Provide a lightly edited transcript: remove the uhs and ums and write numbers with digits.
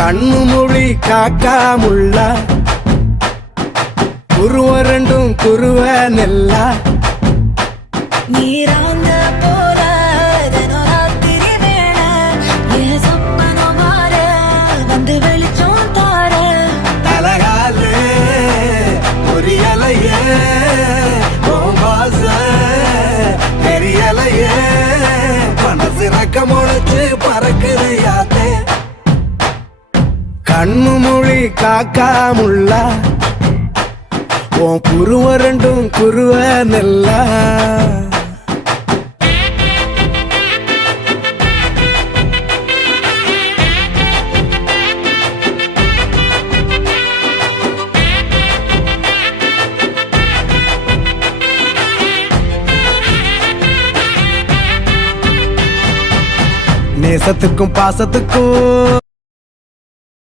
கண்ணு மொழி காக்காமுள்ள குருவ ரெண்டும் குருவ நெல்லா நீராங்க போல தினராத்திரி வேளை என் சொப்பனம் மாற வந்து வெளிச்சம் தார தலகாலே பொரியலையே ஓம்பாச பெரியலையே மனசு ரக்க முளைச்சு பறக்குது யாத்தே கண்ணு மொழி காக்காமுள்ள உன் குருவ ரெண்டும் குருவ நெல்லா நேசத்துக்கும் பாசத்துக்கும்